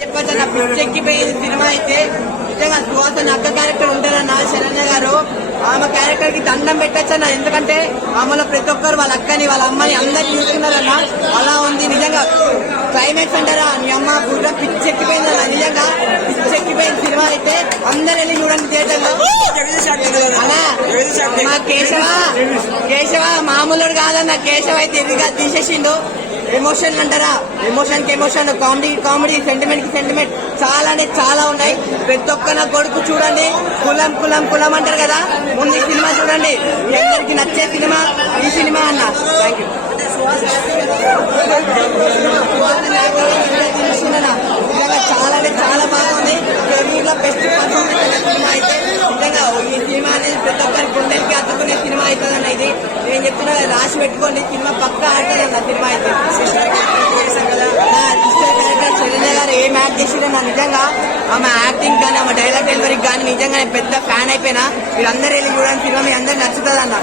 చెప్పచ్చన్న పిచ్చెక్కిపోయింది cinema అయితే. నిజంగా సుహాసన్ అక్క క్యారెక్టర్ ఉంటారన్న శరణ్య గారు. ఆమె క్యారెక్టర్కి దండం పెట్టచ్చన్న ఎందుకంటే ఆమెలో ప్రతి ఒక్కరు వాళ్ళ అక్కని వాళ్ళ అమ్మని అందరిని చూస్తున్నారన్న. అలా ఉంది నిజంగా. క్లైమాక్స్ అంటారా? మీ అమ్మ బుర్ర పిచ్చెక్కిపోయిందన్న నిజంగా పిచ్చెక్కిపోయిన సినిమా అయితే అందరు వెళ్ళి చూడండి థియేటర్లో అన్నా మా కేశవ. కేశవ మామూలుడు కాదన్న కేశవ అయితే ఇదిగా తీసేసిండు. ఎమోషన్ అంటారా? ఎమోషన్కి ఎమోషన్ కామెడీ కామెడీ సెంటిమెంట్కి సెంటిమెంట్ చాలా అంటే చాలా ఉన్నాయి. ప్రతి ఒక్క నా కొడుకు చూడండి. కులం కులం కులం అంటారు కదా. ముందు సినిమా చూడండి. మీ అందరికి నచ్చే సినిమా? ఈ సినిమా అన్న. థ్యాంక్ యూ నిజంగా చాలా అంటే చాలా బాగుంది తెలుగులో బెస్ట్ పర్ఫార్మెన్స్ సినిమా అయితే నిజంగా ఈ సినిమా అనేది ప్రతి ఒక్కరి గుండెలకి అతుకునే సినిమా అవుతుంది అన్న ఇది నేను చెప్తున్నా రాసి పెట్టుకోండి. సినిమా పక్క ఆడుతుంది అన్న సినిమా అయితే. శైలజ గారు ఏం యాక్ట్ చేసిరో నా నిజంగా ఆమె యాక్టింగ్ కానీ ఆమె డైలాగ్ డెలివరీ కానీ నిజంగా నేను పెద్ద ఫ్యాన్ అయిపోయినా మీరు అందరూ వెళ్ళి చూడండి. సినిమా మీ అందరు నచ్చుతుంది అన్న